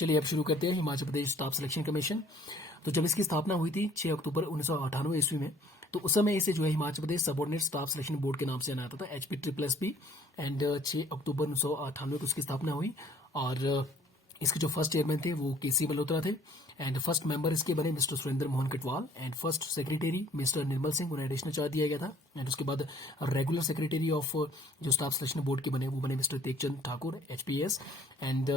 चलिए अब शुरू करते हैं हिमाचल प्रदेश स्टाफ सिलेक्शन कमीशन। तो जब इसकी स्थापना हुई थी 6 अक्टूबर 1998 ईस्वी में, तो उस समय इसे जो है हिमाचल प्रदेश सबऑर्डिनेट स्टाफ सिलेक्शन बोर्ड के नाम से जाना जाता था, HP-SSB। एंड 6 अक्टूबर 1998 को उसकी स्थापना हुई। और इसके जो फर्स्ट चेयरमैन थे वो KC मल्होत्रा थे। एंड फर्स्ट मेंबर इसके बने mister Surendra Mohan Katwal. And first secretary mister Nirmal Singh, उन्हें एडिशनल चार्ज दिया गया था। एंड उसके बाद रेगुलर सेक्रेटरी ऑफ जो स्टाफ सिलेक्शन बोर्ड के बने वो बने mister Tegchand Thakur HPS। And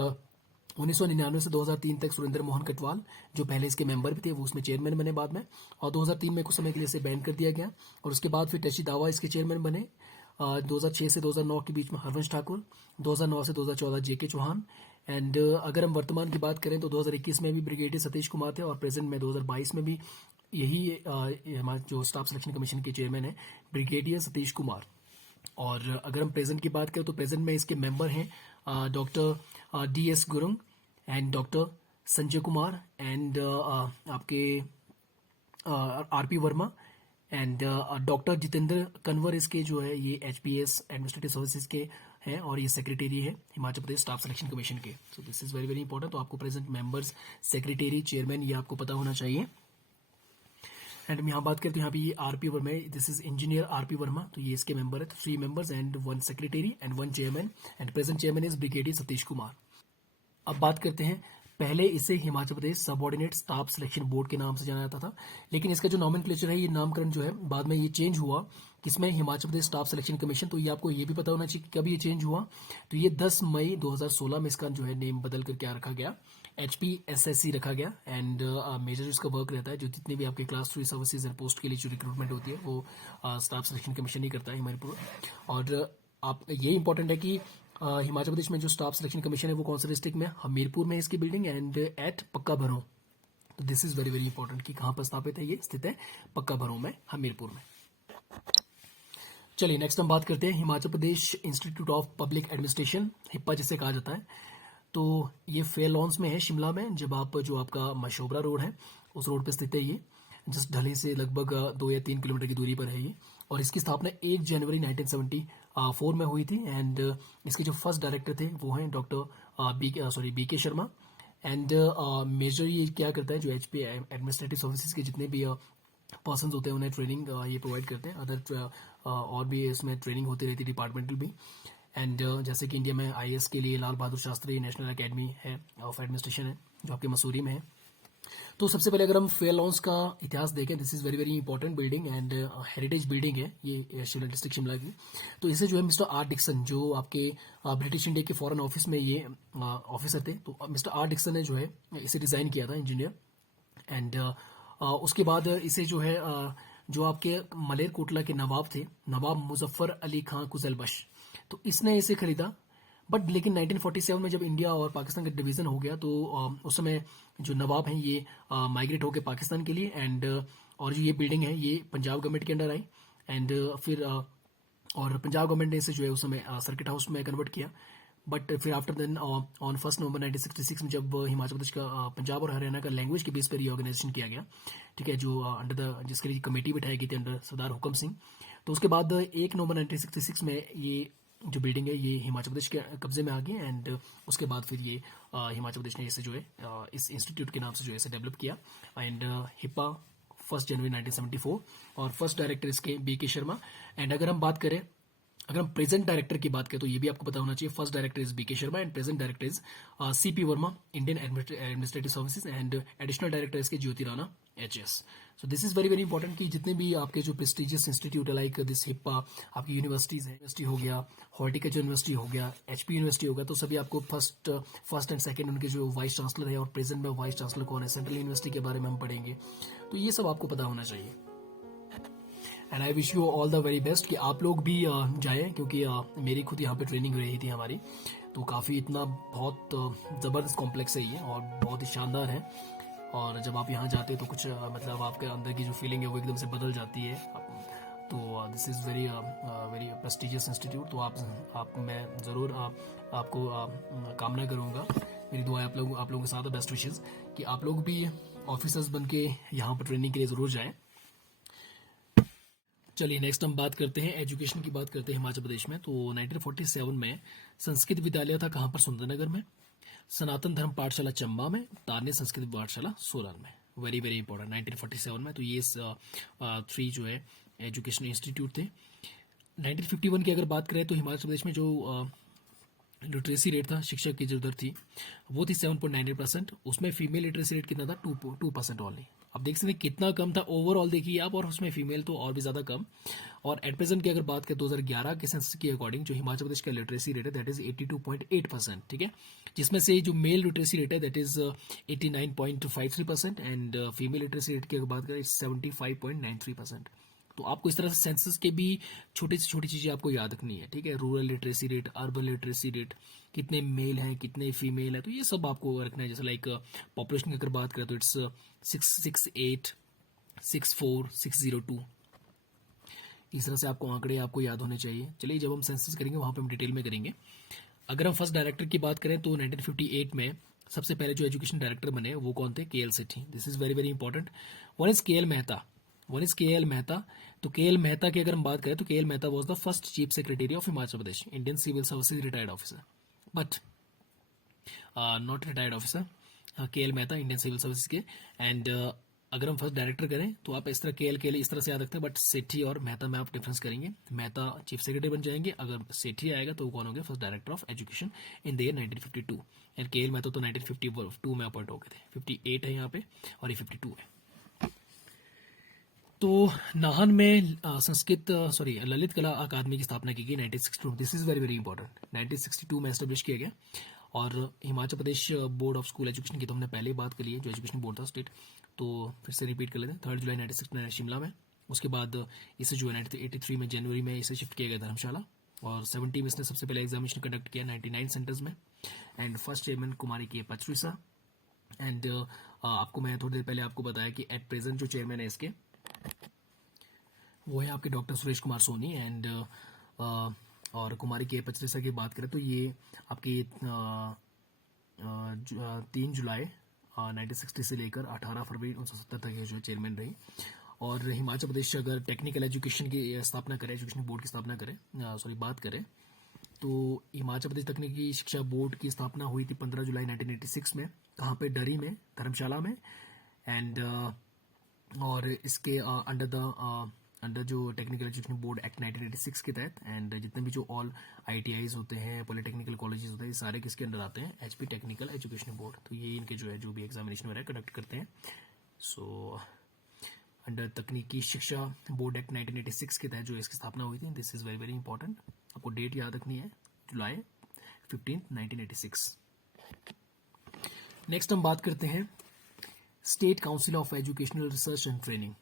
1999 से 2003 तक सुरेंद्र मोहन कटवाल जो पहले इसके मेंबर भी थे वो उसमें चेयरमैन बने बाद में। और 2003 में कुछ समय के लिए इसे बैन कर दिया गया। और उसके बाद फिर टची दावा इसके चेयरमैन बने 2006 से 2009 के बीच में हरवंश ठाकुर, 2009 से 2014 JK चौहान। एंड अगर हम वर्तमान की बात करें तो 2021 में भी ब्रिगेडियर सतीश कुमार थे और प्रेजेंट में 2022 में भी यही हमारे जो स्टाफ सिलेक्शन कमीशन के चेयरमैन है ब्रिगेडियर सतीश कुमार। और अगर हम प्रेजेंट की बात करें तो प्रेजेंट में इसके मेंबर हैं doctor DS Gurung and doctor Sanjay Kumar and आपके RP Verma and doctor Jitendra Kanwar इसके जो है ये HPS एडमिनिस्ट्रेटिव सर्विसेज के हैं और ये सेक्रेटरी है हिमाचल प्रदेश स्टाफ सिलेक्शन कमीशन के। सो this is very very important. तो आपको प्रेजेंट मेंबर्स, सेक्रेटरी, चेयरमैन ये आपको पता होना चाहिए। एंड हम यहाँ बात करते हैं यहाँ पे ये RP वर्मा है, this is engineer RP Verma. तो ये इसके मेंबर है, 3 members and 1 secretary and 1 chairman. And present chairman is brigadier Satish Kumar. अब बात करते हैं, पहले इसे Himachal Pradesh subordinate staff selection board के नाम से जाना जाता था, लेकिन इसका जो नॉमेनक्लेचर है, ये नामकरण जो है बाद में ये चेंज हुआ किसमें, Himachal Pradesh staff selection commission. तो ये आपको ये भी पता होना चाहिए कि कब ये चेंज हुआ। तो ये 10 मई 2016 में इसका जो है नेम बदल कर क्या रखा गया, HP-SSC रखा गया। एंड मेजर इसका वर्क रहता है, जो जितने भी आपके क्लास 3 सर्विसेज एंड पोस्ट के लिए जो रिक्रूटमेंट होती है वो स्टाफ सिलेक्शन कमीशन ही करता है हमारे। और आप ये इंपॉर्टेंट है कि हिमाचल प्रदेश में जो स्टाफ सिलेक्शन कमीशन है वो कौन से डिस्ट्रिक्ट में, हमीरपुर में इसकी बिल्डिंग एंड एट पक्का भरों। तो this is very very important कि कहां पर स्थापित है, ये स्थित है पक्का भरों में, हमीरपुर में। चलिए नेक्स्ट हम बात करते हैं Himachal Pradesh institute of public administration, HIPPA जिसे कहा जाता है। तो ये फेयर लॉन्स में है शिमला में, जब आप जो आपका मशोबरा रोड है उस रोड पर स्थित है ये, जस्ट ढले से लगभग 2 या 3 किलोमीटर की दूरी पर है ये। और इसकी स्थापना 1 जनवरी 1974 में हुई थी। एंड इसके जो फर्स्ट डायरेक्टर थे वो हैं doctor BK Sharma. And major ये क्या करता है, जो HP एडमिनिस्ट्रेटिव सर्विसेज के जितने भी पर्सन होते हैं उन्हें ट्रेनिंग ये प्रोवाइड करते हैं। अदर और भी इसमें ट्रेनिंग होती रहती है डिपार्टमेंटल भी। एंड जैसे कि इंडिया में IAS के लिए लाल बहादुर शास्त्री नेशनल अकेडमी है ऑफ एडमिनिस्ट्रेशन है जो आपके मसूरी में है। तो सबसे पहले अगर हम फेयर लॉन्स का इतिहास देखें, this is very very important building and heritage building है ये शिमला डिस्ट्रिक्ट शिमला की। तो इसे जो है मिस्टर R डिक्सन, जो आपके ब्रिटिश इंडिया के फॉरेन ऑफिस में ये ऑफिसर थे, तो मिस्टर R डिक्सन ने जो है इसे डिजाइन किया था, इंजीनियर। एंड उसके बाद इसे जो है जो आपके मलेरकोटला के नवाब थे, नवाब मुजफ्फर अली खां कुजलबश, तो इसने इसे खरीदा। बट लेकिन 1947 में जब इंडिया और पाकिस्तान का डिवीजन हो गया तो उस समय जो नवाब हैं ये माइग्रेट हो गए पाकिस्तान के लिए। एंड और जो ये बिल्डिंग है ये पंजाब गवर्नमेंट के अंडर आई। एंड फिर और पंजाब गवर्नमेंट ने इसे जो है उस समय सर्किट हाउस में कन्वर्ट किया। बट फिर आफ्टर देन ऑन 1 नवंबर 1966 में जब हिमाचल प्रदेश का पंजाब और हरियाणा का लैंग्वेज के बेस पर रीऑर्गेनाइजेशन किया गया, ठीक है, जो अंडर द जिसके लिए कमेटी बिठाई गई थी अंडर सरदार हुकम सिंह। तो उसके बाद 1 नवंबर 1966 में ये जो बिल्डिंग है ये हिमाचल प्रदेश के कब्जे में आ गई। एंड उसके बाद फिर ये हिमाचल प्रदेश ने इसे जो है इस इंस्टीट्यूट के नाम से जो है इसे डेवलप किया। एंड HIPPA 1 जनवरी 1974 और फर्स्ट डायरेक्टर इसके BK शर्मा। एंड अगर हम बात करें, अगर हम प्रेजेंट डायरेक्टर की बात करें तो ये भी आपको पता होना चाहिए, first director is BK Sharma and present director is CP Verma Indian administrative services. And additional director इसके Jyoti Rana HS। So this is very very important कि जितने भी आपके जो प्रेस्टिजियस इंस्टीट्यूट है लाइक दिस HIPPA, आपकी यूनिवर्सिटीज है, यूनिवर्सिटी हो गया, हॉर्टिकल्चर यूनिवर्सिटी हो गया, HP यूनिवर्सिटी हो गया, तो सभी आपको फर्स्ट एंड सेकंड उनके जो वाइस चांसलर है और प्रेजेंट में वाइस चांसलर कौन है, सेंट्रल यूनिवर्सिटी के बारे में हम पढ़ेंगे। तो ये सब आपको पता होना चाहिए। And I wish you all the very best कि आप लोग भी जाएं, क्योंकि मेरी खुद यहाँ पे ट्रेनिंग रही थी हमारी, तो काफ़ी इतना बहुत ज़बरदस्त कॉम्प्लेक्स है ये और बहुत ही शानदार है। और जब आप यहाँ जाते हैं तो कुछ मतलब आपके अंदर की जो फीलिंग है वो एकदम से बदल जाती है। तो this is very very prestigious institute. तो आप मैं ज़रूर आपको कामना करूँगा, मेरी दुआ है आप लोगों के साथ बेस्ट विशेज़ कि आप लोग भी ऑफिसर्स बन के यहाँ पर ट्रेनिंग के लिए ज़रूर जाएँ। चलिए नेक्स्ट हम बात करते हैं, एजुकेशन की बात करते हैं हिमाचल प्रदेश में। तो 1947 में संस्कृत विद्यालय था, कहाँ पर, सुंदरनगर में। सनातन धर्म पाठशाला चंबा में, तारनी संस्कृत पाठशाला सोलन में। वेरी वेरी इंपॉर्टेंट, 1947 में। तो ये 3 जो है एजुकेशनल इंस्टीट्यूट थे। 1951 की अगर बात करें तो हिमाचल प्रदेश में जो लिटरेसी रेट था, शिक्षा की जो दर थी, वो थी 7.98%। उसमें फीमेल लिटरेसी रेट कितना था? 2% ओनली। अब देख सकते हैं कितना कम था ओवरऑल, देखिए आप, और उसमें फीमेल तो और भी ज़्यादा कम। और एट प्रेजेंट की अगर बात करें 2011 के सेंसस के अकॉर्डिंग जो हिमाचल प्रदेश का लिटरेसी रेट है दैट इज 82.8%, ठीक है। जिसमें से जो मेल लिटरेसी रेट है that is 89.53% and female literacy rate की अगर बात करें 75.93%। तो आपको इस तरह से सेंसस के भी छोटी से छोटी चीज़ें आपको याद रखनी है, ठीक है। Rural literacy rate, urban literacy rate, कितने मेल हैं कितने फीमेल है, तो ये सब आपको रखना है। जैसे लाइक पॉपुलेशन की अगर बात करें तो इट्स 668, 64, 602। इस तरह से आपको आंकड़े आपको याद होने चाहिए। चलिए जब हम सेंसस करेंगे वहाँ पे हम डिटेल में करेंगे। अगर हम फर्स्ट डायरेक्टर की बात करें तो 1958 में सबसे पहले जो एजुकेशन डायरेक्टर बने वो कौन थे? के L Sethi. This is very very important. One is के एल मेहता, वन इज के एल मेहता। तो के एल मेहता की अगर हम बात करें तो K L Mehta was the first chief secretary of Himachal Pradesh, Indian civil services retired officer, but not retired officer. K L Mehta Indian civil services के। एंड अगर हम फर्स्ट डायरेक्टर करें तो आप इस तरह के लिए इस तरह से याद रखते हैं, बट सेठी और मेहता में आप डिफरेंस करेंगे। मेहता चीफ सेक्रेटरी बन जाएंगे, अगर सेठी आएगा तो वो कौन होंगे? First director of education in the year 1952। And के एल मेहता तो 1952 में अपॉइंट हो गए थे। 58 है यहाँ पे और ये 52 है। तो नाहन में ललित कला अकादमी की स्थापना की गई 1962। This is very very important. 1962 में एस्टेब्लिश किया गया। और Himachal Pradesh board of school education की तो हमने पहले ही बात कर ली है, जो एजुकेशन बोर्ड था स्टेट। तो फिर से रिपीट कर लेते हैं। 3 जुलाई 1969 शिमला में। उसके बाद इसे जो है 1983 में जनवरी में इसे शिफ्ट किया गया धर्मशाला। और 70 में इसने सबसे पहले एग्जामिनेशन कंडक्ट किया 99 सेंटर्स में। एंड फर्स्ट चेयरमैन कुमारी के पचरुसा। एंड आपको मैं थोड़ी देर पहले आपको बताया कि एट प्रेजेंट जो चेयरमैन है इसके वो है आपके डॉक्टर सुरेश कुमार सोनी। एंड और कुमारी के पचरेसा की बात करें तो ये आपकी 3 जुलाई 1960 से लेकर 18 फरवरी 1970 तक ये जो चेयरमैन रही। और हिमाचल प्रदेश अगर टेक्निकल एजुकेशन की स्थापना करें, एजुकेशन बोर्ड की स्थापना करें, बात करें तो हिमाचल प्रदेश तकनीकी शिक्षा बोर्ड की स्थापना हुई थी 15 जुलाई 1986 में। कहाँ पे? डरी में, धर्मशाला में। एंड और इसके अंडर जो टेक्निकल एजुकेशन बोर्ड एक्ट 1986 के तहत। एंड जितने भी जो ऑल ITIs होते हैं, पॉलिटेक्निकल कॉलेजेस होते हैं, ये सारे किसके अंडर आते हैं? HP technical education board. तो ये इनके जो है जो भी एग्जामिनेशन वगैरह कंडक्ट करते हैं। सो अंडर तकनीकी शिक्षा बोर्ड एक्ट 1986 के तहत जो इसकी स्थापना हुई थी। This is very very important, आपको डेट याद रखनी है, जुलाई 15, 1986। नेक्स्ट हम बात करते हैं state council of educational research and training,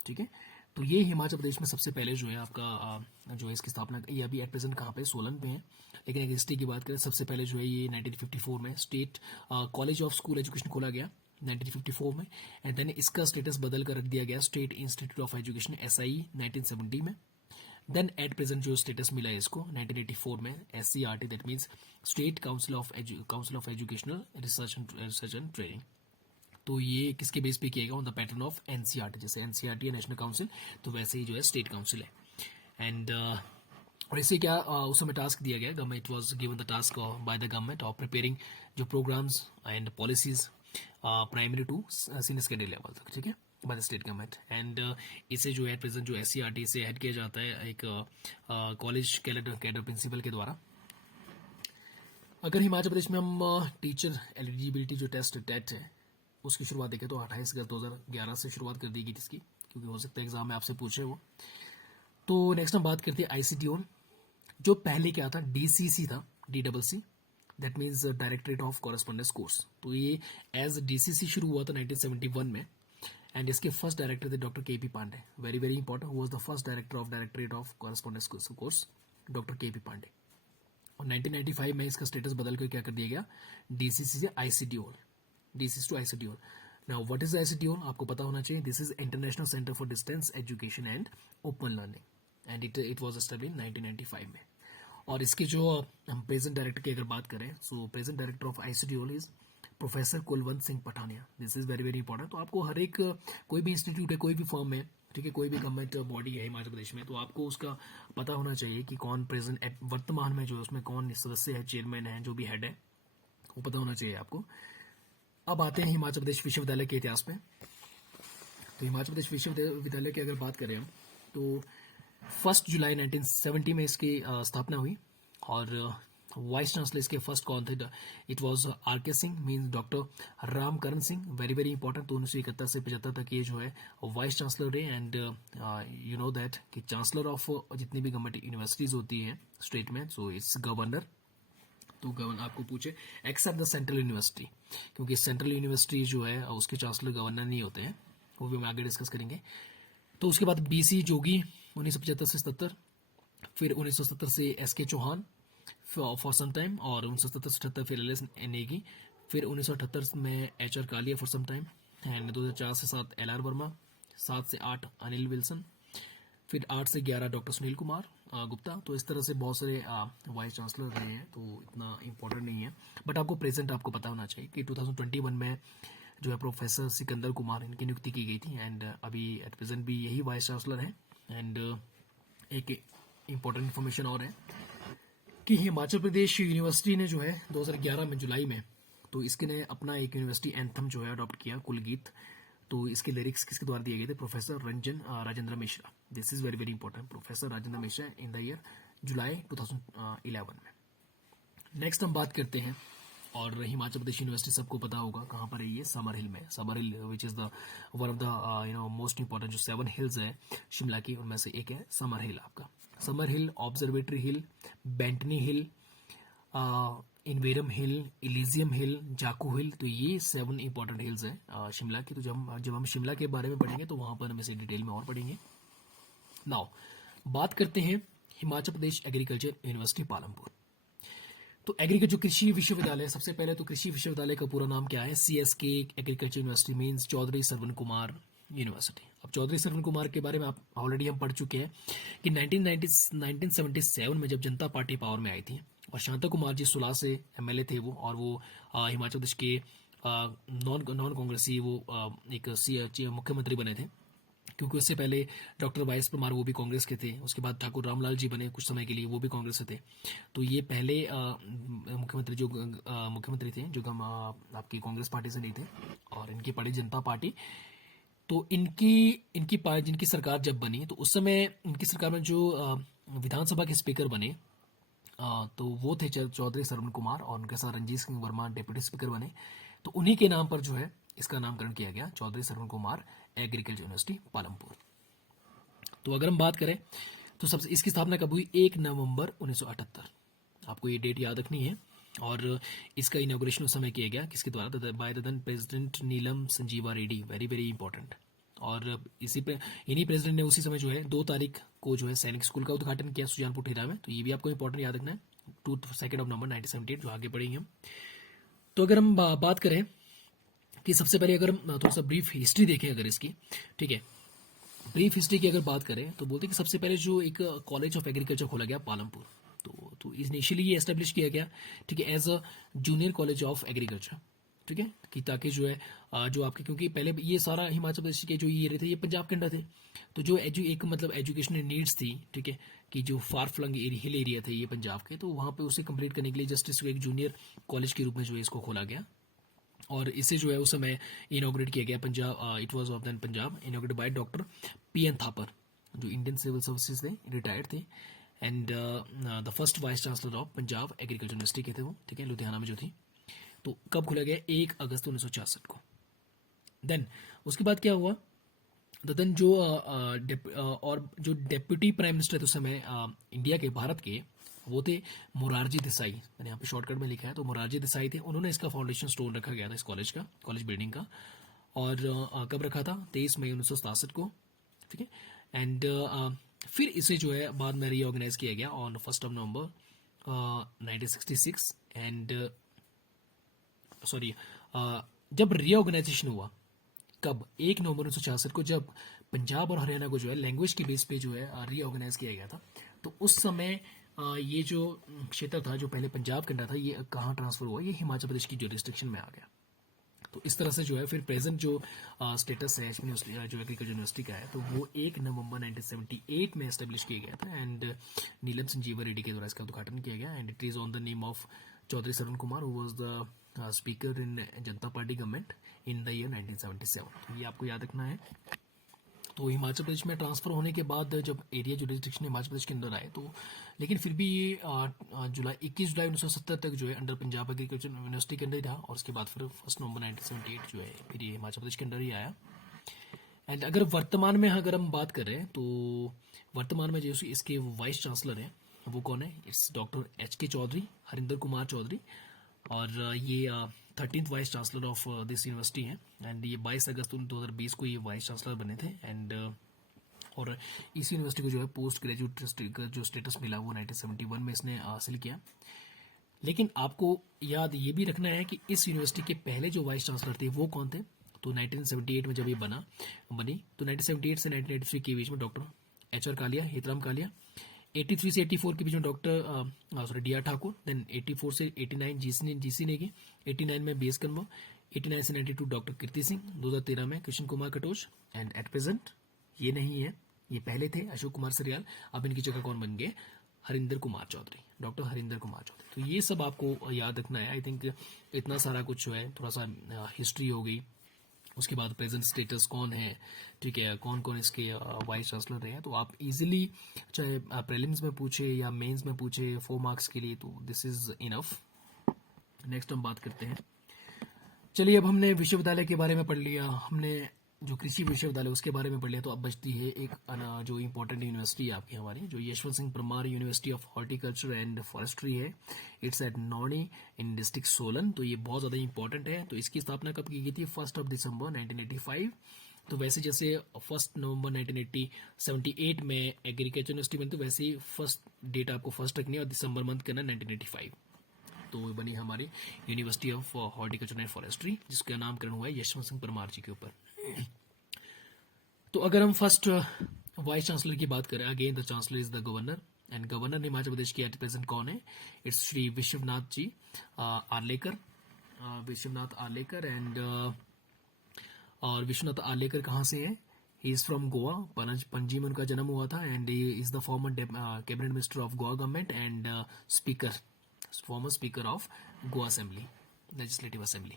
ठीक है। तो ये हिमाचल प्रदेश में सबसे पहले जो है आपका जो है इसकी स्थापना, ये अभी एट प्रेजेंट कहाँ पे? सोलन पे है। लेकिन अगर हिस्ट्री की बात करें सबसे पहले जो है ये 1954 में state college of school education खोला गया 1954 में। एंड देन इसका स्टेटस बदल कर रख दिया गया state institute of education SIE 1970 में। देन एट प्रेजेंट जो स्टेटस मिला है इसको 1984 में SCRT, that means state council of educational research and training. तो ये किसके बेस पे किया गया? On the pattern of NCERT। जैसे NCERT है नेशनल काउंसिल, तो वैसे ही जो है स्टेट काउंसिल है। एंड और इसे क्या उस समय टास्क दिया गया, government was given the task by the government of preparing जो programmes and policies primary to senior secondary level तक, ठीक है, by the state government. And इसे जो है प्रेजेंट जो SCRT से हेड किया जाता है एक कॉलेज कैडर प्रिंसिपल के द्वारा। अगर हिमाचल प्रदेश में हम टीचर एलिजिबिलिटी जो टेस्ट टेट है उसकी शुरुआत देखें तो 28 अगस्त 2011 से शुरुआत कर दी गई जिसकी, क्योंकि हो सकता है एग्जाम में आपसे पूछे वो। तो नेक्स्ट हम बात करते हैं ICTOL, जो पहले क्या था? DCC था, DCC, that means directorate of correspondence course. तो ये एज DCC शुरू हुआ था 1971 में। एंड इसके फर्स्ट डायरेक्टर थे doctor KP Pande. Very very important, was the first director of directorate of correspondence course, doctor KP Pande. और 1995 में इसका स्टेटस बदल कर क्या कर दिया गया? DCC से ICTOL, DCC to ICTOL। Now what is ICTOL? आपको पता होना चाहिए। This is international centre for distance education and open learning and it was established 1995 में। और इसके जो हम प्रेजेंट डायरेक्टर की अगर बात करें, सो present director of ICTOL is professor Kulwant Singh Pathania. This is very very important. तो आपको हर एक कोई भी इंस्टीट्यूट है, कोई भी फॉर्म है, ठीक है, कोई भी गवर्नमेंट बॉडी है हिमाचल प्रदेश में, तो आपको उसका पता होना चाहिए कि कौन प्रेजेंट वर्तमान में जो है उसमें कौन सदस्य है, चेयरमैन है, जो भी हेड है, वो पता होना चाहिए आपको। अब आते हैं हिमाचल प्रदेश विश्वविद्यालय के इतिहास पे। तो हिमाचल प्रदेश विश्वविद्यालय की अगर बात करें हम, तो 1 जुलाई 1970 में इसकी स्थापना हुई और वाइस चांसलर इसके फर्स्ट कौन थे? इट वाज आर के Singh, mean doctor Ramkaran Singh, very very important. तो 1971 से 75 तक ये जो है वाइस चांसलर रहे। एंड यू नो दैट कि चांसलर ऑफ जितनी भी गवर्नमेंट यूनिवर्सिटीज होती है स्टेट में, सो इट्स गवर्नर। तो गवर्नर आपको पूछे एक्सेप्ट द सेंट्रल यूनिवर्सिटी, क्योंकि सेंट्रल यूनिवर्सिटी जो है उसके चांसलर गवर्नर नहीं होते हैं, वो भी हम आगे डिस्कस करेंगे। तो उसके बाद बीसी जोगी 1975 से 77, फिर 1970 से एस के चौहान फॉर सम टाइम, और 1970 से 78 फिर एल एस नेगी, फिर 1978 में H R Kalia for some time, and 2004 से 7 एल आर वर्मा, 7 से 8 अनिल विल्सन, फिर 8 से 11 डॉक्टर सुनील कुमार गुप्ता। तो इस तरह से बहुत सारे वाइस चांसलर रहे हैं, तो इतना इंपॉर्टेंट नहीं है, बट आपको प्रेजेंट आपको पता होना चाहिए कि 2021 में जो है प्रोफेसर सिकंदर कुमार इनकी नियुक्ति की गई थी, एंड अभी एट प्रेजेंट भी यही वाइस चांसलर हैं। एंड एक इम्पॉर्टेंट इन्फॉर्मेशन और है कि हिमाचल प्रदेश यूनिवर्सिटी ने जो है 2011 में जुलाई में, तो इसके ने अपना एक यूनिवर्सिटी एंथम जो है अडॉप्ट किया, कुलगीत। तो इसके लिरिक्स किसके द्वारा दिए गए थे? Professor Rajendra Mishra. This is very very important, professor Rajendra Mishra in the year July 2011 में। नेक्स्ट हम बात करते हैं, और हिमाचल प्रदेश यूनिवर्सिटी सबको पता होगा कहाँ पर है ये, समर हिल में। Summer hill which is the one of the most important जो 7 हिल्स है शिमला की, उनमें से एक है समर हिल आपका। समर हिल, ऑब्जर्वेटरी हिल, बेंटनी हिल, इनवेरम हिल, इलिजियम हिल, जाकू हिल। तो ये 7 इंपॉर्टेंट हिल्स हैं शिमला की। तो जब हम शिमला के बारे में पढ़ेंगे तो वहां पर हम इसे डिटेल में और पढ़ेंगे। नाउ बात करते हैं हिमाचल प्रदेश एग्रीकल्चर यूनिवर्सिटी पालमपुर। तो एग्रीकल्चर कृषि विश्वविद्यालय, सबसे पहले तो कृषि विश्वविद्यालय का पूरा नाम क्या है? CSK agriculture university, means Chaudhary Sarwan Kumar university. अब चौधरी सरवण कुमार के बारे में आप ऑलरेडी हम पढ़ चुके हैं कि 1977 में जब जनता पार्टी पावर में आई थी, और शांता कुमार जी सुला से MLA थे वो, और वो हिमाचल प्रदेश के नॉन कांग्रेसी वो एक मुख्यमंत्री बने थे, क्योंकि उससे पहले डॉक्टर वाई एस परमार वो भी कांग्रेस के थे। उसके बाद ठाकुर रामलाल जी बने कुछ समय के लिए, वो भी कांग्रेस से थे। तो ये पहले मुख्यमंत्री थे जो हम आपकी कांग्रेस पार्टी से नहीं थे, और इनकी पार्टी जनता पार्टी। तो जिनकी सरकार जब बनी, तो उस समय इनकी सरकार में जो विधानसभा के स्पीकर बने तो वो थे चौधरी सरवण कुमार, और उनके साथ रंजीत सिंह वर्मा डिप्टी स्पीकर बने। तो उन्हीं के नाम पर जो है इसका नामकरण किया गया, चौधरी सरवण कुमार एग्रीकल्चर यूनिवर्सिटी पालमपुर। तो अगर हम बात करें तो सबसे इसकी स्थापना कब हुई? 1 नवंबर 1978। आपको ये डेट याद रखनी है। और इसका इनॉग्रेशन उस समय किया गया किसके द्वारा? By the then president Neelam Sanjiva Reddy, very very important. और इन्हीं प्रेसिडेंट ने उसी समय जो है 2 तारीख को जो है सैनिक स्कूल का उद्घाटन किया सुजानपुर ठेरा में। तो ये भी आपको इंपॉर्टेंट याद रखना है, 2 नवंबर 1978, जो आगे पढ़ेंगे हम। तो अगर हम बात करें कि सबसे पहले अगर हम थोड़ा सा ब्रीफ हिस्ट्री देखें अगर इसकी, ठीक है, ब्रीफ हिस्ट्री की अगर बात करें तो बोलते हैं कि सबसे पहले जो एक कॉलेज ऑफ एग्रीकल्चर खोला गया पालमपुर। तो इनिशियली ये एस्टेब्लिश किया गया, ठीक है, as a junior college of agriculture, ठीक है, कि ताकि जो है जो आपके, क्योंकि पहले ये सारा हिमाचल प्रदेश के जो ये एरिया थे ये पंजाब के अंडर थे। तो जो एक मतलब एजुकेशनल नीड्स थी, ठीक है, कि जो फार फ्लंग हिल एरिया थे ये पंजाब के, तो वहाँ पे उसे कंप्लीट करने के लिए जस्ट इसको एक जूनियर कॉलेज के रूप में जो है इसको खोला गया। और इसे जो है उस समय इनॉग्रेट किया गया Punjab, it was of then Punjab, inaugurate by doctor PN Thapar, जो इंडियन सिविल सर्विसेज थे, रिटायर्ड थे, and the first vice chancellor of Punjab agriculture university के थे वो, ठीक है, लुधियाना में जो थी। तो कब खोला गया? 1 अगस्त 1966 को। देन उसके बाद क्या हुआ? देन जो और जो डेप्यूटी प्राइम मिनिस्टर थे उस समय इंडिया के, भारत के, वो थे मोरारजी देसाई। मैंने यहाँ पे शॉर्टकट में लिखा है, तो मोरारजी देसाई थे। उन्होंने इसका फाउंडेशन स्टोन रखा गया था इस कॉलेज का, कॉलेज बिल्डिंग का। और कब रखा था? 23 मई 1967 को, ठीक है। एंड फिर इसे जो है बाद में रीऑर्गेनाइज किया गया ऑन 1 नवंबर 1966। एंड सॉरी, जब रीऑर्गेनाइजेशन हुआ कब? 1 नवंबर 1966 को, जब पंजाब और हरियाणा को जो है लैंग्वेज के बेस पे जो है रीऑर्गेनाइज किया गया था। तो उस समय ये जो क्षेत्र था जो पहले पंजाब के अंडर था, ये कहाँ ट्रांसफर हुआ? ये हिमाचल प्रदेश की जुरिस्डिक्शन में आ गया। तो इस तरह से जो है फिर प्रेजेंट जो स्टेटस है जो एग्रीकल्चर यूनिवर्सिटी का है, तो वो 1 नवंबर 1978 में एस्टेब्लिश किया गया था। एंड नीलम संजीवा रेड्डी के द्वारा इसका उद्घाटन किया गया। And it is on the name of Chaudhary Sarwan Kumar, who was the speaker in Janata Party government in the year 1977। तो ये आपको याद रखना है। तो हिमाचल प्रदेश में ट्रांसफ़र होने के बाद जब एरिया जुरिस्डिक्शन हिमाचल प्रदेश के अंदर आए, तो लेकिन फिर भी ये 21 जुलाई 1970 तक जो है अंडर पंजाब एग्रीकल्चर यूनिवर्सिटी के अंदर ही रहा, और उसके बाद फिर 1 नवंबर 1978 जो है फिर ये हिमाचल प्रदेश के अंदर ही आया। एंड अगर वर्तमान में अगर हम बात करें तो वर्तमान में जो इसके वाइस चांसलर हैं वो कौन है? It's doctor HK Chaudhary, Harinder Kumar Chaudhary, और ये 13th vice chancellor of this university है। एंड ये 22 अगस्त 2020 को ये वाइस चांसलर बने थे। एंड और इस यूनिवर्सिटी को जो है पोस्ट ग्रेजुएट का जो स्टेटस मिला वो 1971 में इसने हासिल किया। लेकिन आपको याद ये भी रखना है कि इस यूनिवर्सिटी के पहले जो वाइस चांसलर थे वो कौन थे? तो 1978 में जब ये बनी तो 1978 से 1983 के बीच में डॉक्टर HR कालिया, हितराम कालिया, 83 से 84 के बीच में डॉक्टर DR ठाकुर, देन 84 से 89 GC नेगी, 89 में BS कन्वर, 89 से 92 डॉक्टर कीर्ति सिंह, 2013 में Krishna Kumar Katoch. And at present ये नहीं है, ये पहले थे अशोक कुमार सरियाल, अब इनकी जगह कौन बन गए? हरिंदर कुमार चौधरी, डॉक्टर हरिंदर कुमार चौधरी। तो ये सब आपको याद रखना है। आई थिंक इतना सारा कुछ जो है, थोड़ा सा हिस्ट्री हो गई, उसके बाद प्रेजेंट स्टेटस कौन है, ठीक है, कौन कौन इसके वाइस चांसलर रहे हैं, तो आप इजीली चाहे प्रीलिम्स में पूछे या मेंस में पूछे 4 मार्क्स के लिए, तो दिस इज इनफ। नेक्स्ट हम बात करते हैं। चलिए, अब हमने विश्वविद्यालय के बारे में पढ़ लिया, हमने जो कृषि विश्वविद्यालय उसके बारे में पढ़ लिया, तो अब बचती है एक जो इंपॉर्टेंट यूनिवर्सिटी है आपकी हमारी, जो Yashwant Singh Parmar university of horticulture and forestry है। It's at Nauni in district Solan. तो ये बहुत ज़्यादा इंपॉर्टेंट है। तो इसकी स्थापना कब की गई थी? 1 दिसंबर 1985। तो वैसे जैसे 1 नवंबर 1978 में एग्रीकल्चर यूनिवर्सिटी बनी, तो वैसे ही फर्स्ट डेट आपको फर्स्ट रखनी है और दिसंबर मंथ करना 1985। तो वो बनी हमारी university of horticulture and forestry, जिसका नामकरण हुआ है यशवंत सिंह परमार जी के ऊपर। तो अगर हम फर्स्ट वाइस चांसलर की बात करें, again the chancellor is the governor, and governor Himachal Pradesh की एट प्रेजेंट कौन है? इट्स श्री विश्वनाथ जी आर्लेकर, विश्वनाथ आर्लेकर। एंड और विश्वनाथ आर्लेकर कहाँ से है? He is from Goa, Panaji में उनका जन्म हुआ था। And he is the former cabinet minister of Goa government and former speaker of Goa assembly, legislative assembly.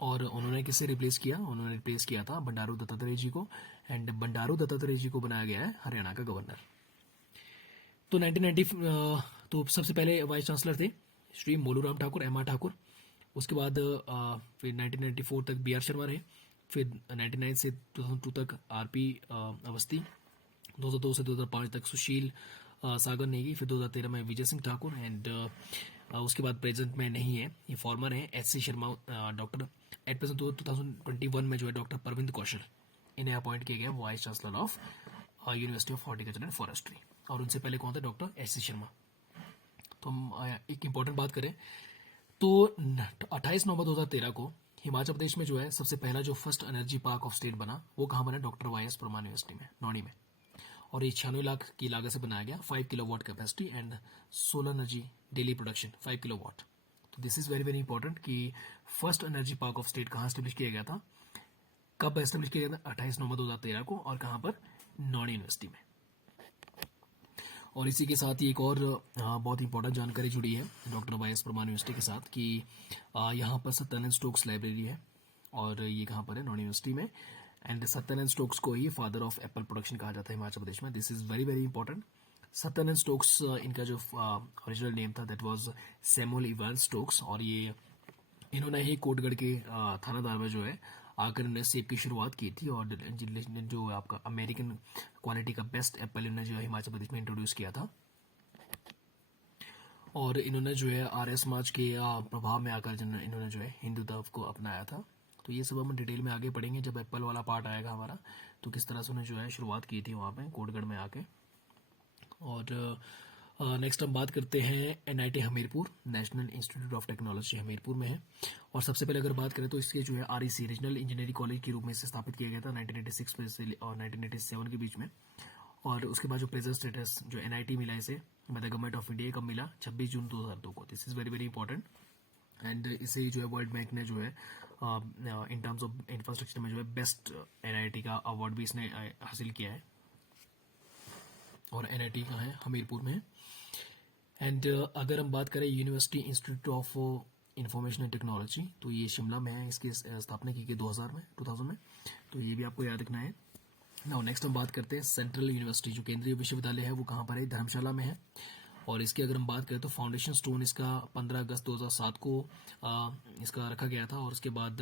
और उन्होंने किससे रिप्लेस किया? उन्होंने रिप्लेस किया था बंडारू दत्तात्रेय जी को, एंड बंडारू दत्तात्रेय जी को बनाया गया है हरियाणा का गवर्नर। तो 1990 तो सबसे पहले वाइस चांसलर थे श्री मोलूराम ठाकुर, MR ठाकुर। उसके बाद फिर 1994 तक BR शर्मा रहे, फिर 1999 से 2002 तक RP अवस्थी, 2002 से 2005 तक सुशील सागर नेगी, फिर 2013 में विजय सिंह ठाकुर। एंड उसके बाद प्रेजेंट में नहीं है, ये फॉर्मर है SC Sharma doctor. At present 2021 में जो है डॉक्टर परविंद कौशल इन्हें अपॉइंट किया गया vice chancellor of university of horticulture and forestry. और उनसे पहले कौन थे? Doctor SC Sharma. तो हम एक इम्पॉर्टेंट बात करें तो 28 नवंबर 2013 को हिमाचल प्रदेश में जो है सबसे पहला जो first energy park of state बना, वो कहाँ बना? डॉक्टर YS परमार यूनिवर्सिटी में, नौणी में। और ये 96 लाख की लागत से बनाया गया, 5 kilowatt capacity and solar energy daily production 5 kilowatt. तो this is very very important कि first energy park of state कहाँ स्टेब्लिश किया गया था, कब एस्टेब्लिश किया गया था? 28 नवंबर 2013 को, और कहाँ पर? नौणी यूनिवर्सिटी में। और इसी के साथ ही एक और बहुत इंपॉर्टेंट जानकारी जुड़ी है डॉक्टर YS परमार यूनिवर्सिटी के साथ कि यहाँ पर सत्यानंद स्टोक्स लाइब्रेरी है, और ये कहाँ पर है? नौणी यूनिवर्सिटी में। एंड सत्यानंद स्टोक्स को ही फादर ऑफ एप्पल प्रोडक्शन कहा जाता है हिमाचल प्रदेश में। This is very very important. Satyanand Stokes इनका जो ओरिजिनल नेम था that was Samuel Ivan Stokes, और ये इन्होंने ही कोटगढ़ के थानादार में जो है आकर इन्होंने सेब की शुरुआत की थी, और जो आपका अमेरिकन क्वालिटी का बेस्ट एप्पल इन्होंने जो है हिमाचल प्रदेश में इंट्रोड्यूस किया था। और इन्होंने जो है आर्य समाज के प्रभाव में आकर इन्होंने जो है हिंदू धर्म को अपनाया था। तो ये सब हम डिटेल में आगे पढ़ेंगे जब एप्पल वाला पार्ट आएगा हमारा, तो किस तरह से उन्होंने जो है शुरुआत की थी वहाँ पे कोटगढ़ में आके। और नेक्स्ट हम बात करते हैं NIT Hamirpur, national institute of technology Hamirpur में है। और सबसे पहले अगर बात करें तो इसके जो है REC रीजनल इंजीनियरिंग कॉलेज के रूप में इसे स्थापित किया गया था 1986 में से और 1987 के बीच में। और उसके बाद जो प्रेजेंट स्टेटस जो NIT मिला इसे bye the government of India कब मिला? 26 जून 2002 को। This is very very important. And इसे जो है वर्ल्ड बैंक ने जो है इन टर्म्स ऑफ इंफ्रास्ट्रक्चर में जो है बेस्ट NIT का अवार्ड भी इसने हासिल किया है। और NIT कहाँ है? हमीरपुर में है। एंड अगर हम बात करें university institute of information and technology, तो ये शिमला में है। इसकी स्थापना की गई 2000 में, तो ये भी आपको याद रखना है। नाउ नेक्स्ट हम बात करते हैं सेंट्रल यूनिवर्सिटी, जो केंद्रीय विश्वविद्यालय है वो कहाँ पर है, धर्मशाला में है। और इसकी अगर हम बात करें तो फाउंडेशन स्टोन इसका 15 अगस्त 2007 को इसका रखा गया था, और उसके बाद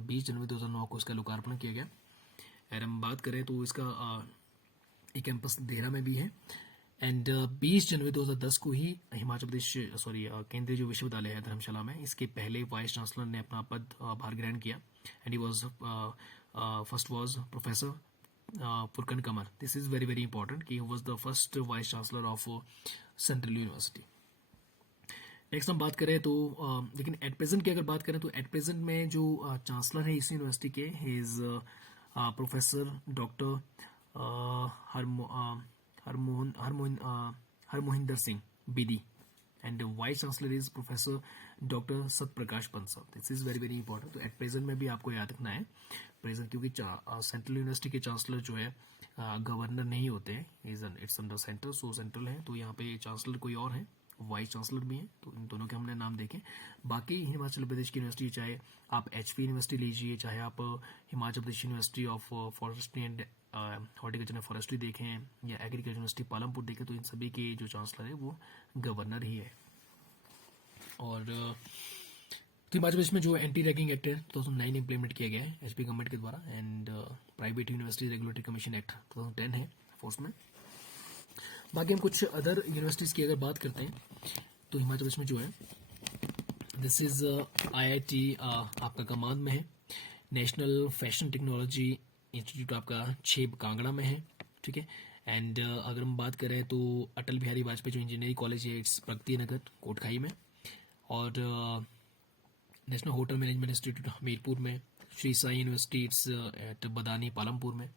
20 जनवरी 2009 को इसका लोकार्पण किया गया। अगर हम बात करें तो इसका एक कैंपस देहरा में भी है। एंड 20 जनवरी 2010 को ही हिमाचल प्रदेश केंद्रीय जो विश्वविद्यालय है धर्मशाला में, इसके पहले वाइस चांसलर ने अपना पद भार ग्रहण किया। And he was first was professor Furqan Qamar. This is very very important कि was the first vice chancellor of central university. Next हम बात करें तो लेकिन एट प्रेजेंट की अगर बात करें तो एट प्रेजेंट में जो चांसलर है इस यूनिवर्सिटी के, is professor doctor Harmohinder Singh Bedi, and vice chancellor is professor doctor Satprakash पंसा। This is very very important. तो एट प्रेजेंट में भी आपको याद रखना है प्रेजेंट, क्योंकि सेंट्रल यूनिवर्सिटी के चांसलर जो है गवर्नर नहीं होते हैं, it's under centre, so central है। तो यहाँ पे चांसलर कोई और है, वाइस चांसलर भी हैं, तो इन दोनों के हमने नाम देखे। बाकी हिमाचल प्रदेश की यूनिवर्सिटी, चाहे आप एचपी यूनिवर्सिटी लीजिए, चाहे आप Himachal Pradesh university of forestry and horticulture and forestry देखें, या एग्रीकल्चर यूनिवर्सिटी पालमपुर देखें, तो इन सभी के जो चांसलर है वो गवर्नर ही है। और तो हिमाचल प्रदेश में जो एंटी रैगिंग एक्ट 2009 इम्प्लीमेंट किया गया है एचपी गवर्नमेंट के द्वारा, and private university regulatory commission act 2010 है फोर्स में। बाकी हम कुछ अदर यूनिवर्सिटीज़ की अगर बात करते हैं तो हिमाचल प्रदेश में जो है, दिस इज आईआईटी आपका कमांद में है। नेशनल फैशन टेक्नोलॉजी इंस्टीट्यूट आपका छेब कांगड़ा में है, ठीक है। एंड अगर हम बात करें तो अटल बिहारी वाजपेयी जो इंजीनियरिंग कॉलेज है, इट्स प्रगति नगर कोटखाई में। और national hotel management institute Hamirpur में। Shri Sai university it's at Badani Palampur में।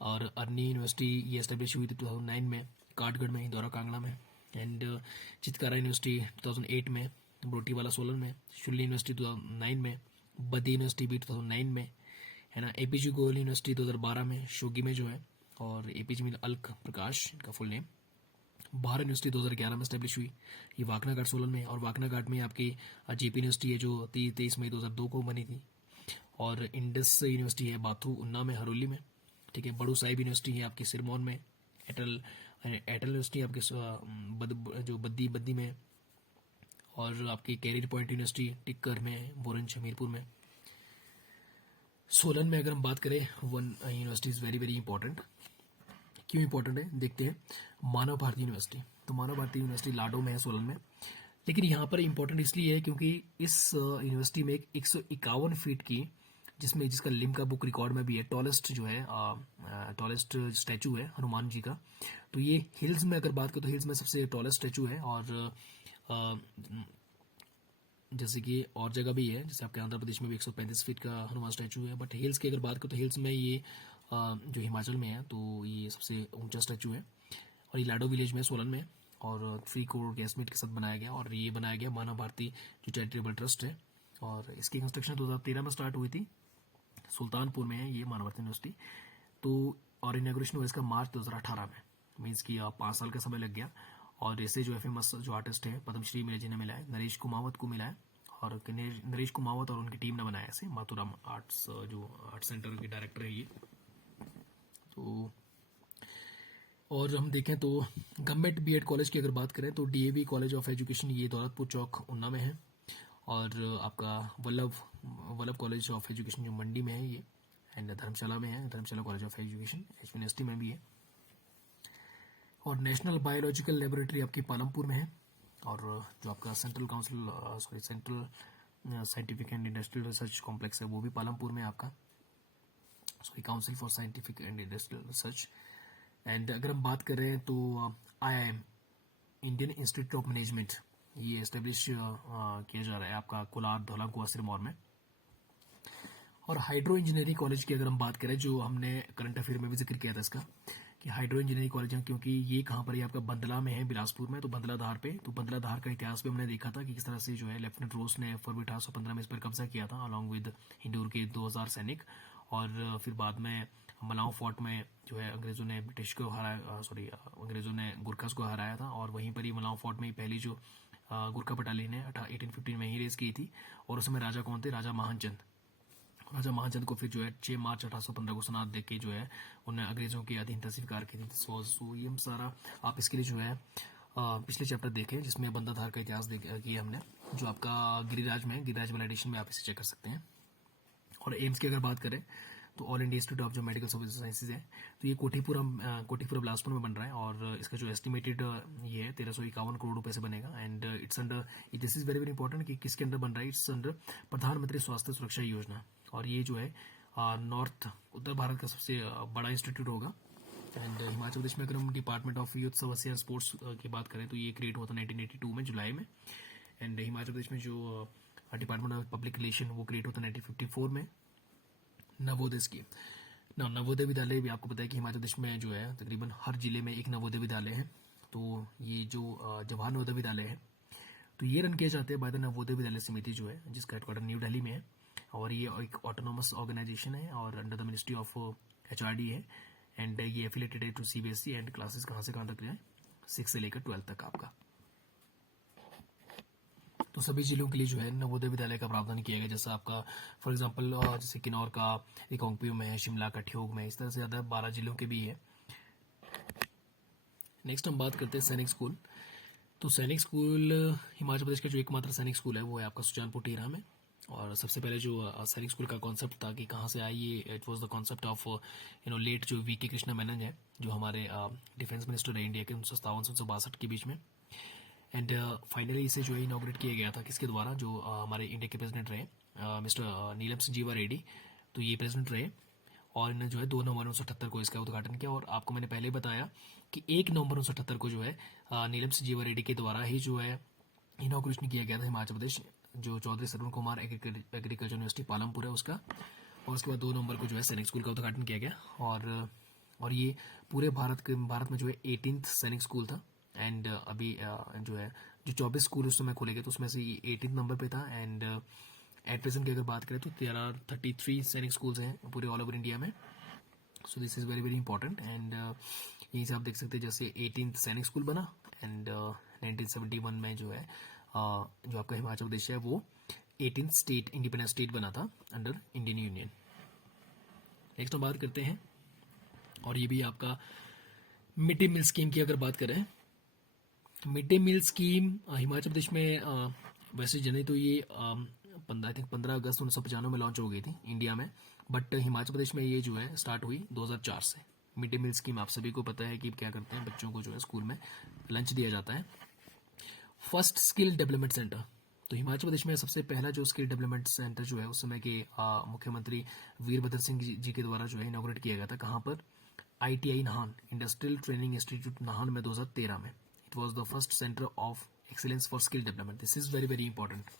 और अर्नी यूनिवर्सिटी ये एस्टेब्लिश हुई थी 2009 में काठगढ़ में, इंदौरा कांगड़ा में। एंड चितकारा यूनिवर्सिटी 2008 में, बरोटीवाला सोलन में। शुल्ली यूनिवर्सिटी 2009 में, बद्दी यूनिवर्सिटी भी 2009 में, है ना। एपीजी गोयल यूनिवर्सिटी 2012 में शोगी में जो है। और एपीजी में अल्क प्रकाश इनका फुल नेम। भारत यूनिवर्सिटी 2011 में स्टैब्लिश हुई, ये वाकना घाट सोलन में। और वाकना घाट में आपकी जेपी यूनिवर्सिटी है जो 23 मई 2002 को बनी थी। और इंडस यूनिवर्सिटी है बाथू उन्ना में, हरोली में, ठीक है। बड़ू साहिब यूनिवर्सिटी है आपकी सिरमौर में। एटल यूनिवर्सिटी आपके जो बद्दी में। और आपकी कैरियर पॉइंट यूनिवर्सिटी टिक्कर में, बोरंज हमीरपुर में। सोलन में अगर हम बात करें, one university is very very important. क्यों इंपॉर्टेंट है देखते हैं। मानव भारती यूनिवर्सिटी, तो मानव भारती यूनिवर्सिटी लाडो में है सोलन में। लेकिन यहाँ पर इंपॉर्टेंट इसलिए है क्योंकि इस यूनिवर्सिटी में एक 151 फीट की, जिसका लिम्का बुक रिकॉर्ड में भी है, टॉलेस्ट जो है टॉलेस्ट स्टैचू है हनुमान जी का। तो ये हिल्स में अगर बात करें तो हिल्स में सबसे टॉलेस्ट स्टैचू है। और जैसे कि और जगह भी है, जैसे आपके आंध्र प्रदेश में भी 135 फीट का हनुमान स्टैचू है। बट हिल्स की अगर बात करें तो हिल्स में ये जो हिमाचल में है तो ये सबसे ऊंचा स्टैचू है। और ये लाडो विलेज में, सोलन में। और 3 करोड़ के एस्टिमेट के साथ बनाया गया। और ये बनाया गया मानव भारती जो चैरिटेबल ट्रस्ट है। और इसकी कंस्ट्रक्शन 2013 में स्टार्ट हुई थी। सुल्तानपुर में है ये मानव भारती यूनिवर्सिटी। तो और इनॉग्रेशन हुआ इसका मार्च 2018 में, मीन्स कि 5 साल का समय लग गया। और ऐसे जो है फेमस जो आर्टिस्ट है पद्मश्री मिले जिन्हें मिला है, नरेश कुमावत को मिला है। और नरेश कुमावत और उनकी टीम ने बनाया ऐसे। माथुराम आर्ट्स जो आर्ट सेंटर के डायरेक्टर है ये। तो और हम देखें तो गवर्नमेंट बीएड कॉलेज की अगर बात करें तो डीएवी कॉलेज ऑफ एजुकेशन ये दौलतपुर चौक उन्ना में है। और आपका वल्लभ कॉलेज ऑफ एजुकेशन जो मंडी में है ये। एंड धर्मशाला में है, धर्मशाला कॉलेज ऑफ एजुकेशन यूनिवर्सिटी में भी है। और नेशनल बायोलॉजिकल लेबोरेटरी आपकी पालमपुर में है। और जो आपका central scientific and industrial research complex है वो भी पालमपुर में आपका, council for scientific and industrial research. And अगर हम बात करें तो IIM Indian institute of management ये एस्टेब्लिश किया जा रहा है आपका कोलार धौलाकुआ सिरमौर में। और हाइड्रो इंजीनियरिंग कॉलेज की अगर हम बात करें, जो हमने करंट अफेयर में भी जिक्र किया था इसका, कि हाइड्रो इंजीनियरिंग कॉलेज है क्योंकि ये कहाँ पर है आपका बंदला में है, बिलासपुर में। तो बंदला धार पे, तो बंदला धार का इतिहास भी हमने देखा था कि किस तरह से जो है लेफ्टिनेंट रोस ने फरवरी 1815 में इस पर कब्जा किया था अलॉन्ग विद इंदौर के 2000 सैनिक। और फिर बाद में मलाऊ फोर्ट में जो है अंग्रेज़ों ने ब्रिटिश को हराया, अंग्रेज़ों ने गुरखास को हराया था, और वहीं पर ही मलाऊ फोर्ट में ही पहली जो गुरखा बटालियन ने 1815 में ही रेस की थी। और उसमें राजा कौन थे? राजा महानचंद। राजा महानचंद को फिर जो है 6 मार्च 1815 को सनात दे के जो है उन्होंने अंग्रेजों की अधीनता स्वीकार की थी। सो ये सारा आप इसके लिए जो है पिछले चैप्टर देखें जिसमें बंदाधार का इतिहास किया हमने, जो आपका गिरिराज में, गिरिराज वाला एडिशन में आप इसे चेक कर सकते हैं। और एम्स की अगर बात करें तो ऑल इंडिया इंस्टीट्यूट ऑफ जो मेडिकल साइंसेज है, तो ये कोठीपुरम बिलासपुर में बन रहा है, और इसका जो एस्टिमेटेड ये है 1351 करोड़ रुपए से बनेगा। And it's under, this is very very important कि किसके अंदर बन रहा है, इट्स अंडर प्रधानमंत्री स्वास्थ्य सुरक्षा योजना। और ये जो है नॉर्थ उत्तर भारत का सबसे बड़ा इंस्टीट्यूट होगा। एंड हिमाचल प्रदेश में अगर हम department of youth service and sports की बात करें तो ये क्रिएट हुआ था 1982 में जुलाई में। एंड हिमाचल प्रदेश में जो डिपार्टमेंट ऑफ पब्लिक रिलेशन वो क्रिएट हुआ था 1954 में। नवोदय स्कीम, नवोदय विद्यालय भी आपको पता है कि हिमाचल प्रदेश में जो है तकरीबन हर जिले में एक नवोदय विद्यालय है। तो ये जो जवाहर नवोदय विद्यालय है तो ये रन किए जाते हैं बाय द नवोदय विद्यालय समिति जो है, जिसका हेडक्वार्टर न्यू दिल्ली में है। और ये एक ऑटोनोमस ऑर्गेनाइजेशन है और under the ministry of HRD है। एंड ये एफिलेटेड है टू CBSE। एंड क्लासेस कहाँ से कहाँ तक है? 6 से लेकर 12 तक आपका। तो सभी जिलों के लिए जो है नवोदय विद्यालय का प्रावधान किया गया। जैसा आपका फॉर एग्जांपल जैसे किन्नौर का रिकांगपिओ में है, शिमला का ठियोग में, इस तरह से ज़्यादा 12 जिलों के भी है। नेक्स्ट हम बात करते हैं सैनिक स्कूल। तो सैनिक स्कूल हिमाचल प्रदेश का जो एकमात्र सैनिक स्कूल है वो है आपका सुजानपुर टीहरा में। और सबसे पहले जो सैनिक स्कूल का कॉन्सेप्ट था कि कहाँ से आई, ये it was the concept of late जो VK कृष्णा मेनन है, जो हमारे डिफेंस मिनिस्टर है इंडिया के 1957 से 1962 के बीच में। एंड फाइनली इसे जो है इनॉग्रेट किया गया था किसके द्वारा? जो हमारे इंडिया के प्रेसिडेंट रहे मिस्टर नीलम सिंह जीवा रेड्डी, तो ये प्रेसिडेंट रहे। और इन्होंने जो है 2 नवंबर 1978 को इसका उद्घाटन किया। और आपको मैंने पहले बताया कि 1 नवंबर 1978 को जो है नीलम सिंह जीवा रेड्डी के द्वारा ही जो है इनॉग्रेशन किया गया था हिमाचल प्रदेश जो चौधरी सरवण कुमार एग्रीकल्चर यूनिवर्सिटी पालमपुर है उसका। और उसके बाद 2 नवंबर को जो है सैनिक स्कूल का उद्घाटन किया गया। और ये पूरे भारत में जो है 18th सैनिक स्कूल था। एंड अभी जो है जो 24 स्कूल उस समय खोले गए तो उसमें से ये 18 नंबर पे था। एंड एट प्रेजेंट की अगर बात करें तो 33 सैनिक स्कूल्स हैं पूरे ऑल ओवर इंडिया में। So this is very very important. And यहीं से आप देख सकते हैं जैसे 18th सैनिक स्कूल बना। एंड 1971 में जो है जो आपका हिमाचल प्रदेश है वो 18th स्टेट इंडिपेंडेंट स्टेट बना था अंडर इंडियन यूनियन। नेक्स्ट हम बात करते हैं, और ये भी आपका मिड डे मील स्कीम की अगर बात करें, mid day meal scheme Himachal Pradesh में वैसे जनरली तो ये 15 अगस्त 1995 में लॉन्च हो गई थी इंडिया में। बट हिमाचल प्रदेश में ये जो है स्टार्ट हुई 2004 से। मिड डे मील स्कीम आप सभी को पता है कि क्या करते हैं, बच्चों को जो है स्कूल में लंच दिया जाता है। फर्स्ट स्किल डेवलपमेंट सेंटर, तो हिमाचल प्रदेश में सबसे पहला जो स्किल डेवलपमेंट सेंटर जो है उस समय के मुख्यमंत्री वीरभद्र सिंह जी के द्वारा जो है इनॉग्रेट किया गया था। कहाँ पर? ITI Nahan, industrial training institute Nahan में 2013 में। It was the first centre of excellence for skill development. This is very very important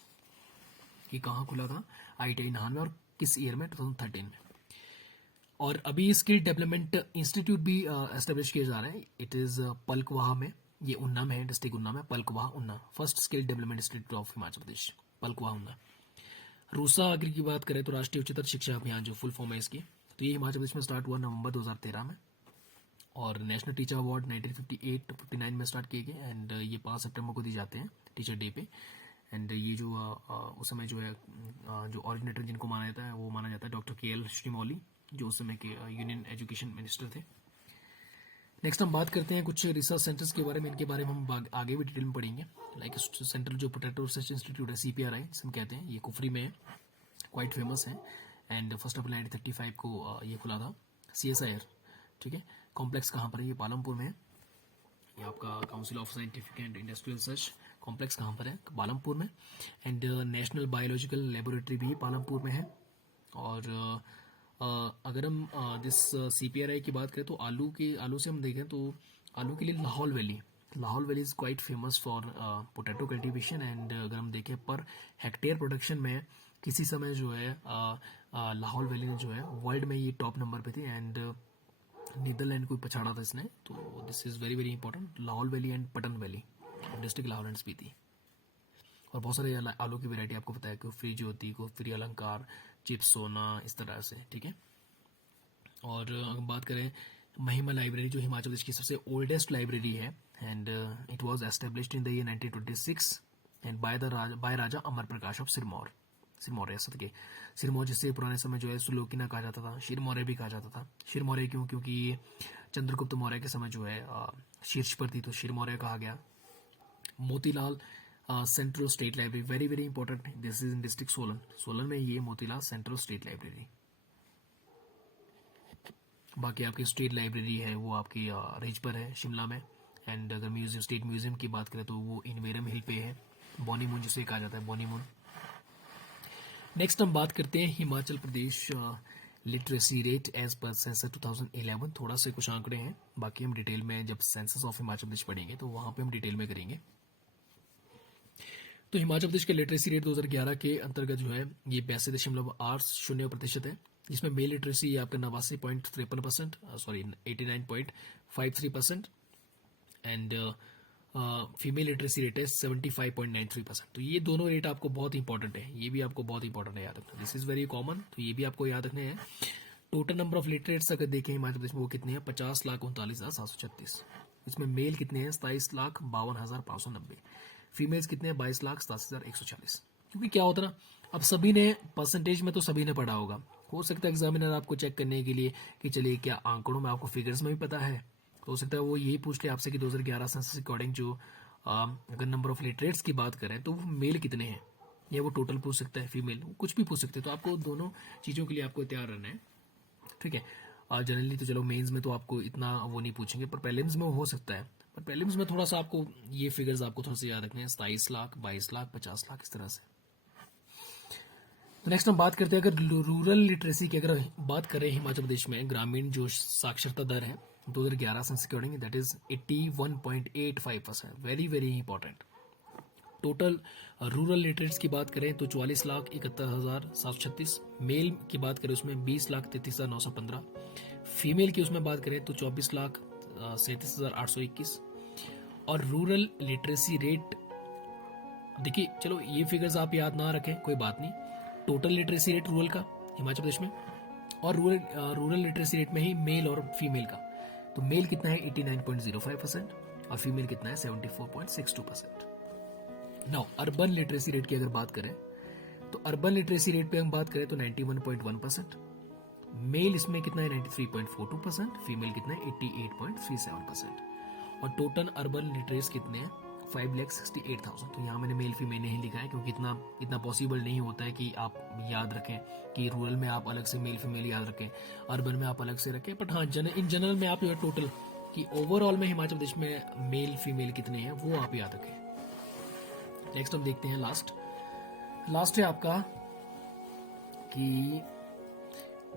कि कहाँ खुला था? ITI नाहन में। और किस ईयर में? 2013 में। और अभी स्किल डेवलपमेंट इंस्टीट्यूट भी एस्टेब्लिश किए जा रहे हैं। इट इज पलकवाहा में, ये उन्ना में है, डिस्ट्रिक्ट उन्ना में, Palakwah Una. First skill development institute of Himachal Pradesh, Palakwah Una. RUSA अगर की बात करें तो राष्ट्रीय उच्चतर शिक्षा अभियान जो फुल फॉर्म है इसकी, तो ये हिमाचल प्रदेश में स्टार्ट हुआ नवंबर 2013 में। और नेशनल टीचर अवार्ड 1958-59 में स्टार्ट किए गए। एंड ये 5 सितंबर को दी जाते हैं टीचर डे पे। एंड ये जो उस समय जो है जो ऑरिजिनेटर जिनको माना जाता है वो माना जाता है डॉक्टर KL श्रीमौली, जो उस समय के यूनियन एजुकेशन मिनिस्टर थे। नेक्स्ट हम बात करते हैं कुछ रिसर्च सेंटर्स के बारे में। इनके बारे में हम आगे भी डिटेल में पढ़ेंगे। लाइक सेंट्रल जो पोटैटो रिसर्च इंस्टीट्यूट है CPRI जिसे हम कहते हैं, ये कुफरी में है, क्वाइट फेमस है। एंड 1 अप्रैल 1935 को ये खुला था। CSIR, ठीक है। कॉम्प्लेक्स कहाँ पर है? ये पालमपुर में है। ये आपका council of scientific and industrial research complex कहाँ पर है? पालमपुर में। एंड नेशनल बायोलॉजिकल लेबोरेटरी भी पालमपुर में है। और अगर हम दिस CPRI की बात करें तो आलू से हम देखें तो आलू के लिए Lahaul valley is quite famous for potato cultivation. And अगर हम देखें पर हेक्टेयर प्रोडक्शन में किसी समय जो है लाहौल वैली ने जो है वर्ल्ड में ये टॉप नंबर पे थी। एंड नीदरलैंड को पछाड़ा था इसने। तो this is very very important, Lahaul valley and Patan valley, district Lahaul and Spiti. और बहुत सारे आलू की वैरायटी आपको पता है, कुफरी ज्योति, कुफरी अलंकार, चिप्स सोना, इस तरह से, ठीक है। और अगर बात करें महिमा लाइब्रेरी, जो हिमाचल प्रदेश की सबसे ओल्डेस्ट लाइब्रेरी है, and it was established in the year 1926 and by Raja Amar Prakash of Sirmaur, Sirmaur रियासत के। सिरमौर जिसे पुराने समय जो है सुलोकिना कहा जाता था, शिरमौर्य भी कहा जाता था। शिरमौर्य क्यों? क्योंकि ये चंद्रगुप्त मौर्य के समय जो है शीर्ष पर थी, तो शिरमौर्य कहा गया। Motilal central state library, very very important, this is in district Solan, Solan में ये मोतीलाल सेंट्रल स्टेट लाइब्रेरी। बाकी आपकी स्टेट लाइब्रेरी है वो आपकी रिज पर है शिमला में। एंड अगर म्यूजियम, स्टेट म्यूजियम की बात करें तो वो इनवेरम हिल पे है, बोनीमून जिसे कहा जाता है, बोनीमून। नेक्स्ट हम बात करते हैं Himachal Pradesh literacy rate as per census 2011। थोड़ा से कुछ आंकड़े हैं, बाकी हम डिटेल में जब सेंसस ऑफ हिमाचल प्रदेश पढ़ेंगे तो वहां पे हम डिटेल में करेंगे। तो हिमाचल प्रदेश के लिटरेसी रेट 2011 के अंतर्गत जो है ये 82.80% है, जिसमें मेल लिटरेसी आपका 89.53%, sorry 89.53%, and female literacy rate है 75.93%। तो ये दोनों रेट आपको बहुत इंपॉर्टेंट है, ये भी आपको बहुत इंपॉर्टेंट है याद रखना, दिस इज वेरी कॉमन, तो ये भी आपको याद रखने हैं। टोटल नंबर ऑफ लिटरेट्स अगर देखें हिमाचल प्रदेश में वो कितने हैं, 50,39,736। इसमें मेल कितने हैं, 27,52,590। फीमेल्स कितने हैं, 22,87,140। क्योंकि क्या होता है ना, अब सभी ने परसेंटेज में तो सभी ने पढ़ा होगा, हो सकता है एग्जामिनर आपको चेक करने के लिए कि चलिए क्या आंकड़ों में आपको फिगर्स में भी पता है, तो हो सकता है वो यही पूछ ले आपसे कि 2011 सेंसस के अकॉर्डिंग जो अगर नंबर ऑफ लिटरेट्स की बात करें तो वो मेल कितने हैं, या वो टोटल पूछ सकता है, फीमेल कुछ भी पूछ सकते हैं। तो आपको दोनों चीज़ों के लिए आपको तैयार रहना है, ठीक है। जनरली तो चलो मेंस में तो आपको इतना वो नहीं पूछेंगे, पर प्रीलिम्स में हो सकता है, पर प्रीलिम्स में थोड़ा सा आपको ये फिगर्स आपको थोड़ा सा याद रखने हैं, 27 लाख, 22 लाख, 50 लाख, इस तरह से। तो नेक्स्ट हम बात करते हैं, अगर रूरल लिटरेसी की अगर बात करें हिमाचल प्रदेश में, ग्रामीण जो साक्षरता दर है 2011 सेंसस के according that is 81.85%, very very important. Total rural literates की बात करें तो 44,71,736, मेल की बात करें उसमें 20,33,915, फीमेल की उसमें बात करें तो 24,37,821। और रूरल लिटरेसी रेट देखिए, चलो ये फिगर्स आप याद ना रखें कोई बात नहीं, टोटल लिटरेसी रेट रूरल का हिमाचल प्रदेश में, और रूरल लिटरेसी रेट में ही मेल और फीमेल का, तो मेल कितना है 89.05% और फीमेल कितना है 74.62%। नाउ अर्बन लिटरेसी रेट की अगर बात करें तो अर्बन लिटरेसी रेट पे हम बात करें तो 91.1%, मेल इसमें कितना है 93.42%, फीमेल कितना है 88.37%, और टोटल अर्बन लिटरेट्स कितने हैं 5,68,000। तो यहाँ मैंने मेल फीमेल नहीं लिखा है क्योंकि इतना पॉसिबल नहीं होता है कि आप याद रखें कि रूरल में आप अलग से मेल फीमेल याद रखें, अर्बन में आप अलग से रखें, बट हाँ इन जनरल में आप जो है टोटल कि ओवरऑल में हिमाचल प्रदेश में मेल फीमेल कितने हैं वो आप याद रखें। नेक्स्ट हम देखते हैं लास्ट है आपका कि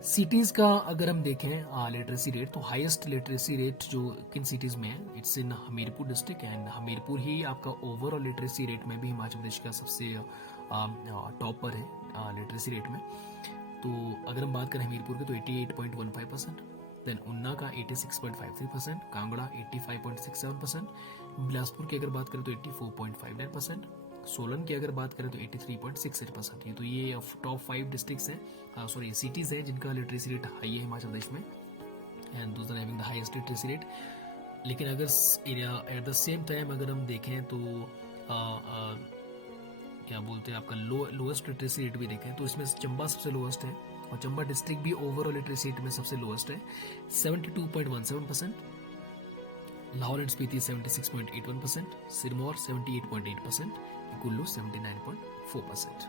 सिटीज का अगर हम देखें लिटरेसी रेट, तो हाईएस्ट लिटरेसी रेट जो किन सिटीज में है, it's in Hamirpur district, and Hamirpur ही आपका ओवरऑल लिटरेसी रेट में भी हिमाचल प्रदेश का सबसे टॉप पर है लिटरेसी रेट में। तो अगर हम बात करें हमीरपुर की तो 88.15%, देन उन्ना का 86.53%, कांगड़ा 85.67%, बिलासपुर की अगर बात करें तो 84.59%, सोलन की अगर बात करें तो 83.68%। ये तो ये टॉप 5 डिस्ट्रिक्ट्स हैं, सॉरी सिटीज़ हैं जिनका लिटरेसी रेट हाई है हिमाचल प्रदेश में, and those are having the highest literacy rate. लेकिन अगर एट द सेम टाइम अगर हम देखें तो क्या बोलते हैं आपका लोएस्ट लिटरेसी रेट भी देखें तो इसमें चंबा सबसे लोएस्ट है, और चंबा डिस्ट्रिक्ट भी ओवरऑल लिटरेसी रेट में सबसे लोएस्ट है 72.17%, लाहौल एंड स्पीति 76.81%, सिरमौर 78.8%, कुल्लू 79.4%।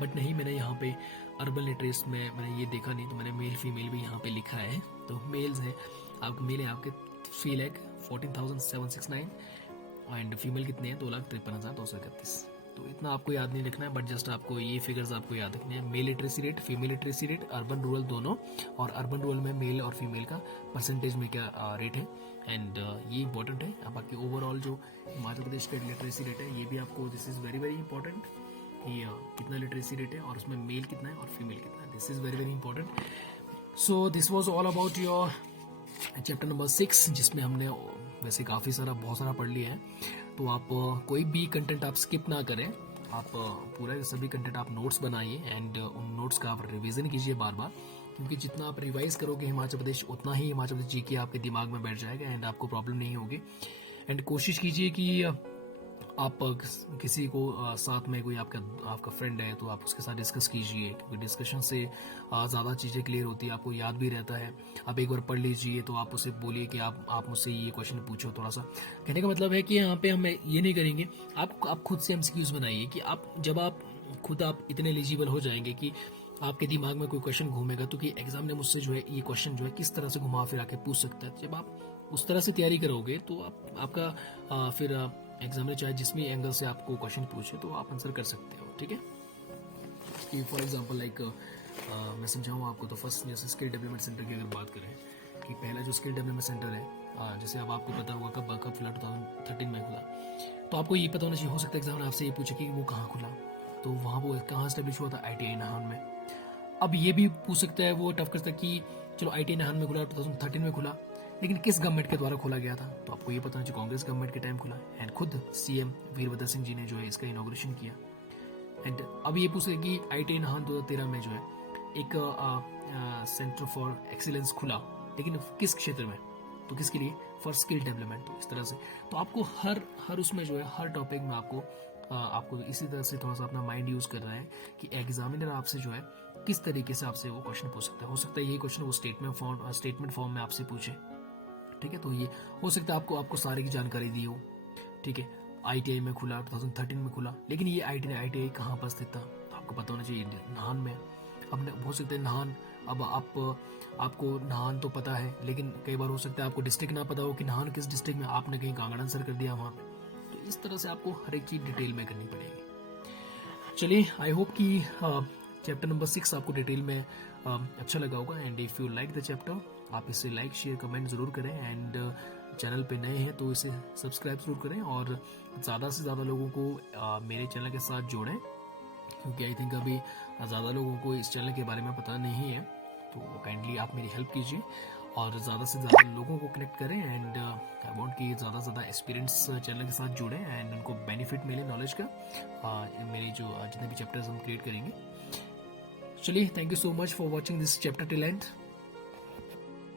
बट नहीं, मैंने यहाँ पे अर्बन लिटरेसी में मैंने ये देखा नहीं, तो मैंने मेल फीमेल भी यहाँ पे लिखा है। तो मेल्स है आपके, मेल है आपके 3,14,769, एंड फीमेल कितने हैं 2,53,231। तो इतना आपको याद नहीं रखना है, बट जस्ट आपको ये फिगर्स आपको याद रखने हैं, mail literacy rate, female literacy rate, urban rural दोनों, और अर्बन रूरल में मेल और फीमेल का परसेंटेज में क्या रेट है, एंड ये इंपॉर्टेंट है। बाकी ओवरऑल जो हिमाचल प्रदेश का लिटरेसी रेट है ये भी आपको, this is very very important कि कितना लिटरेसी रेट है और उसमें मेल कितना है और फीमेल कितना है, this is very very important. So this was all about your chapter number 6, जिसमें हमने वैसे काफ़ी सारा बहुत सारा पढ़ लिया है। तो आप कोई भी कंटेंट आप स्किप ना करें, आप पूरा सभी कंटेंट आप नोट्स बनाइए, एंड उन नोट्स का आप रिवीजन कीजिए बार बार, क्योंकि जितना आप रिवाइज करोगे हिमाचल प्रदेश उतना ही हिमाचल प्रदेश जीके आपके दिमाग में बैठ जाएगा एंड आपको प्रॉब्लम नहीं होगी। एंड कोशिश कीजिए कि आप किसी को साथ में कोई आपका फ्रेंड है तो आप उसके साथ डिस्कस कीजिए, क्योंकि डिस्कशन से ज़्यादा चीज़ें क्लियर होती है, आपको याद भी रहता है। आप एक बार पढ़ लीजिए तो आप उसे बोलिए कि आप मुझसे ये क्वेश्चन पूछो थोड़ा सा। कहने का मतलब है कि यहाँ पे हम ये नहीं करेंगे, आप खुद से एमसीक्यूज बनाइए कि जब आप खुद इतने एलिजिबल हो जाएंगे कि आपके दिमाग में कोई क्वेश्चन घूमेगा तो कि एग्जाम ने मुझसे जो है ये क्वेश्चन जो है किस तरह से घुमा फिरा के पूछ सकता है। जब आप उस तरह से तैयारी करोगे तो आपका फिर एग्जाम में चाहे जिस भी एंगल से आपको क्वेश्चन पूछे तो आप आंसर कर सकते हो। ठीक है, कि फॉर एग्जांपल लाइक मैं समझाऊँ आपको तो फर्स्ट जैसे स्किल डेवलपमेंट सेंटर की अगर बात करें कि पहला जो स्किल डेवलपमेंट सेंटर है, जैसे अब आपको पता होगा कब खुला 2013 में खुला, तो आपको ये पता होना चाहिए। हो सकता है एग्जाम में आपसे ये पूछे कि वो कहाँ खुला, तो वहाँ वो कहाँ स्टेब्लिश हुआ था, ITI नाहन में। अब ये भी पूछ सकता है, वो टफ कर सकता है कि चलो ITI नाहन में खुला 2013 में खुला, लेकिन किस गवर्नमेंट के द्वारा खोला गया था, तो आपको ये पता होना चाहिए कांग्रेस गवर्नमेंट के टाइम खुला एंड खुद CM वीरभद्र सिंह जी ने जो है इसका इनॉग्रेशन किया। एंड अब ये पूछ रहे कि ITI नाहन 2013 में जो है एक सेंटर फॉर एक्सीलेंस खुला, लेकिन किस क्षेत्र में, तो किसके लिए, फॉर स्किल डेवलपमेंट। तो इस तरह से तो आपको हर उसमें जो है हर टॉपिक में आपको इसी तरह से थोड़ा सा अपना माइंड यूज कर रहा है कि एग्जामिनर आपसे जो है किस तरीके से आपसे वो क्वेश्चन पूछ सकता है। हो सकता है यही क्वेश्चन वो स्टेटमेंट फॉर्म में आपसे पूछे। ठीक है, तो ये हो सकता है आपको सारी की जानकारी दी हो। ठीक है, ITI में खुला 2013 में खुला, लेकिन ये ITI कहाँ पर स्थित था, तो आपको पता होना चाहिए नाहन में। अब हो सकता है नाहन, अब आपको नाहन तो पता है, लेकिन कई बार हो सकता है आपको डिस्ट्रिक्ट ना पता हो कि नाहन किस डिस्ट्रिक्ट में, आपने कहीं कांगड़ा आंसर कर दिया वहाँ पे। तो इस तरह से आपको हर एक चीज़ डिटेल में करनी पड़ेगी। चलिए, आई होप कि चैप्टर नंबर 6 आपको डिटेल में अच्छा लगा होगा। And if you like the chapter, आप इसे लाइक शेयर कमेंट ज़रूर करें। एंड चैनल पे नए हैं तो इसे सब्सक्राइब जरूर करें और ज़्यादा से ज़्यादा लोगों को मेरे चैनल के साथ जोड़ें, क्योंकि आई थिंक अभी ज़्यादा लोगों को इस चैनल के बारे में पता नहीं है। तो काइंडली आप मेरी हेल्प कीजिए और ज़्यादा से ज़्यादा लोगों को कनेक्ट करें। एंड आई वांट कि ज़्यादा से ज़्यादा एक्सपीरियंस चैनल के साथ जुड़ें एंड उनको बेनिफिट मिले नॉलेज का, मेरे जो जितने भी चैप्टर्स हम क्रिएट करेंगे। चलिए, thank you so much for watching this chapter till and.